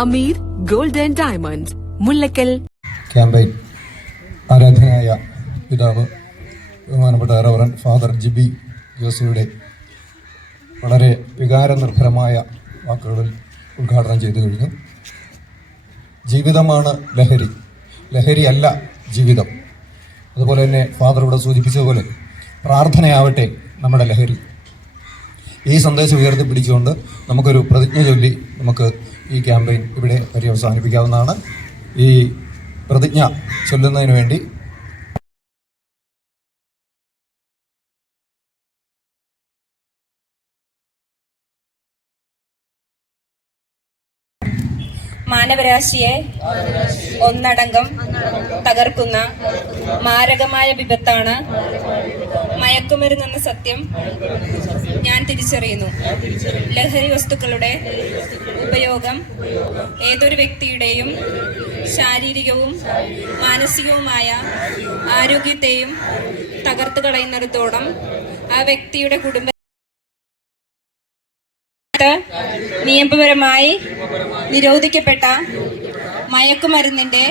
Hameed gold and diamonds Mullakkal. Campaign ആരാധനായ പിതാവ് ബഹുമാനപ്പെട്ട റവറൻ ഫാദർ ജിബി ജോസിയുടെ വളരെ വികാരനിർഭരമായ വാക്കുകളിൽ ഉദ്ഘാടനം ചെയ്തു കഴിഞ്ഞു. ജീവിതമാണ് ലഹരി, ലഹരിയല്ല ജീവിതം. അതുപോലെ തന്നെ ഫാദർ ഇവിടെ സൂചിപ്പിച്ചതുപോലെ പ്രാർത്ഥനയാവട്ടെ നമ്മുടെ ലഹരി. ഈ സന്ദേശം ഉയർത്തിപ്പിടിച്ചുകൊണ്ട് നമുക്കൊരു പ്രതിജ്ഞ ചൊല്ലി നമുക്ക് ഈ ക്യാമ്പയിൻ ഇവിടെ പര്യവസാനിപ്പിക്കാവുന്നതാണ്. ഈ പ്രതിജ്ഞ ചൊല്ലുന്നതിന് വേണ്ടി മാനവരാശിയെ ഒന്നടങ്കം തകർക്കുന്ന മാരകമായ വിപത്താണ് മയക്കുമരുന്നെന്ന സത്യം ഞാൻ തിരിച്ചറിയുന്നു. ലഹരി വസ്തുക്കളുടെ ഉപയോഗം ഏതൊരു വ്യക്തിയുടെയും ശാരീരികവും മാനസികവുമായ ആരോഗ്യത്തെയും തകർത്തു കളയുന്നിടത്തോളം ആ വ്യക്തിയുടെ കുടുംബ നിയമപരമായി നിരോധിക്കപ്പെട്ട മയക്കുമരുന്നിന്റെ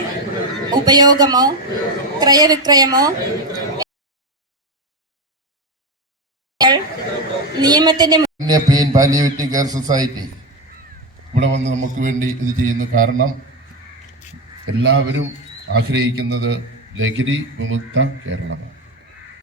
ഉപയോഗമോ ക്രയവിക്രയമോ നിയമത്തിന്റെ പെയിൻ പാലിയേറ്റീവ് കെയർ സൊസൈറ്റി ഇവിടെ വന്ന് നമുക്ക് വേണ്ടി ഇത് ചെയ്യുന്നു. കാരണം എല്ലാവരും ആഗ്രഹിക്കുന്നത് ലഹരി വിമുക്ത കേരളമാണ്.